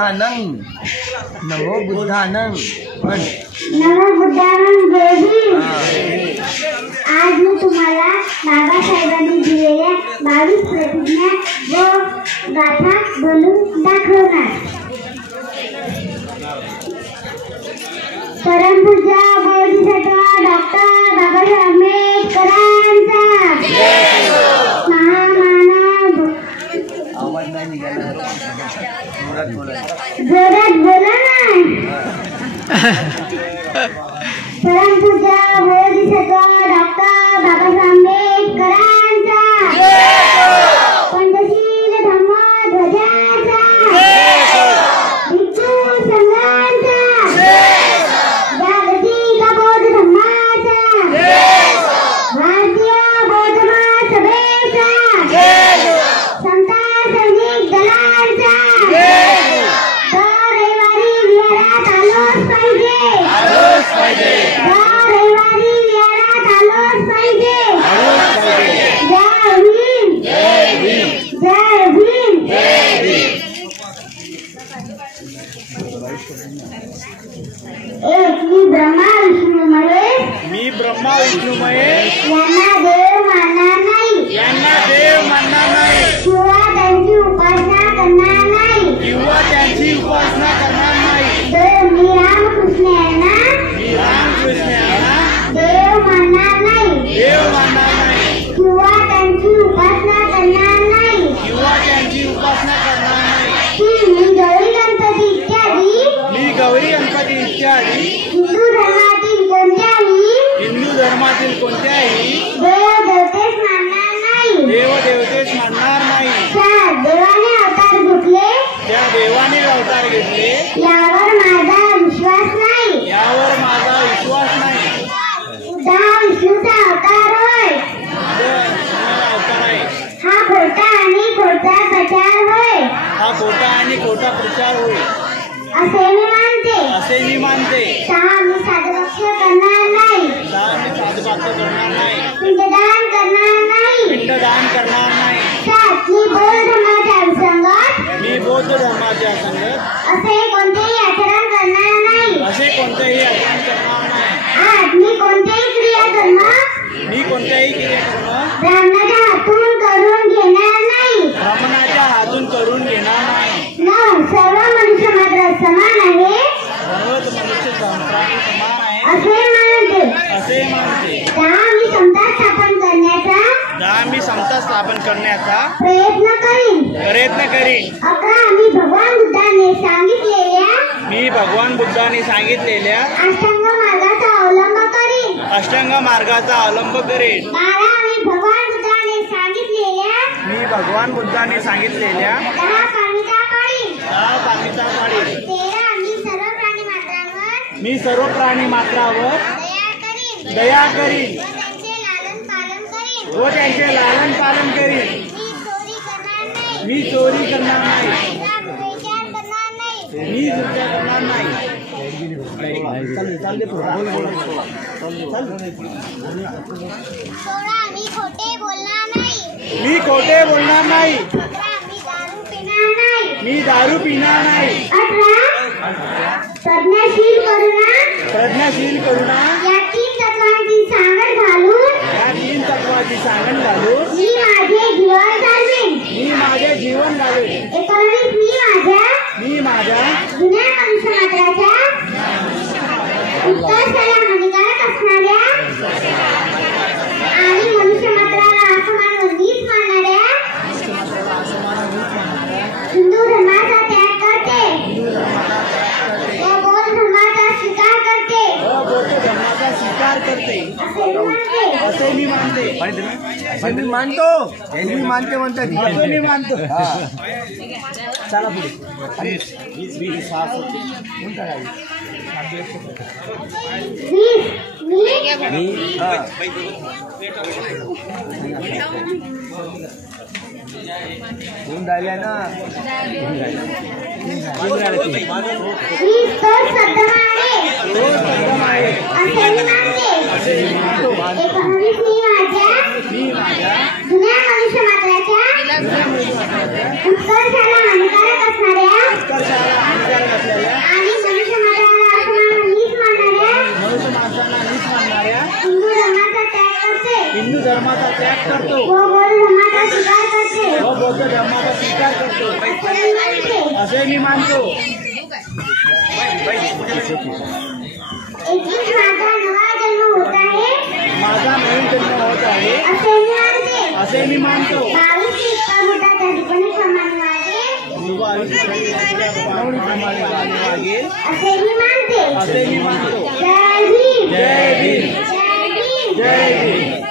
बुद्धानं नमो बुद्धानं नमो बुद्धानं जय भीम। आज मी तुम्हाला बाबासाहेबांनी दिलेल्या 22 प्रतिज्ञा व गाथा बोलून दाखवणार। परमपूज्य बोधिसत्व डॉक्टर बाबासाहेब आंबेडकरांचा महामानव आवाज नाही निघाला जोरात बोला ना। परमपूज्य बोधिसत्व डॉक्टर बाबासाहेब आंबेडकरांचा पंचशील धम्म ध्वजाचा भिक्षू संघाचा जागतिक बौद्ध धम्माचा भारतीय बौद्ध महासभेचा समता सैनिक दलांचा दर रविवारी विहारात आलोच पाहिजे। दर रविवारी विहारात आलोच पाहिजे। जय भीम जय भीम जय भीम जय भीम। मी ब्रह्मा विष्णू महेश यांना देव मानणार नाही किंवा त्यांची उपासना करणार नाही। देव मी रामकृष्ण यांना देव मानणार नाही किंवा त्यांची उपासना करणार नाही। मी गौरी गणपती इत्यादी हिंदू धर्मातील कोणत्याही देवदेवतेस मानणार नाही। त्या देवाने अवतार घेतले यावर माझा विश्वास नाही। उद्या विष्णूचा अवतार होय। हा खोटा आणि खोटा प्रचार होय असे मी मानते। मी साधुभक्त करणार नाही। पिंडदान करणार नाही। मी बौद्ध धर्माच्या संगत असे कोणतेही आचरण करणार नाही। आज मी कोणतेही क्रियाकर्म ब्राह्मणाच्या हातून करून घेणार नाही। सर्व मनुष्य मात्र समान आहे असे मानते। मी समता स्थापन करण्याचा प्रयत्न करीन। मी भगवान बुद्धाने सांगितलेल्या अष्टांग मार्गाचा अवलंब करेन। मी भगवान बुद्धाने सांगितलेल्या 10 पाळीचा पाळीन। मी सर्व प्राणी मात्रावर दया करीन व त्यांचे लालन पालन करीन। मी चोरी करणार नाही। मी चुका करणार नाही। मी खोटे बोलणार नाही। मी दारू पिणार नाही। प्रज्ञाशील करुणा या 3 तत्वांची सांगड घालून मी माझे जीवन घालवेन। मी माझ्या जुन्या मनुष्य मात्राच्या उत्कर्षाला हानिकारक असणाऱ्या आणि मनुष्य मात्राला असमानवर नीच मानणाऱ्या हिंदू धर्माचा त्याग करते व बौद्ध धर्माचा स्वीकार करते असे मी मानतो। मी म्हणतात मी मानतो। चला पुढे 20 होऊन राहिल्या ना। उत्कर्षाला हानिकारक असणाऱ्या हिंदू धर्माचा त्याग करतो व बौद्ध धर्माचा स्वीकार करते व बौद्ध धर्माचा स्वीकार करतो असे मी मानते. असे मी मानतो. 21 माझा नवा जन्म होत आहे माझा नवीन जन्म होत आहे असे मी मानते. असे मी मानतो. 22 इतका मोठा तरीपणी समान वागेल वागेल असे मी मानते. असे मी मानतो. जय भीम. जय भीम. जय भीम. जय भीम.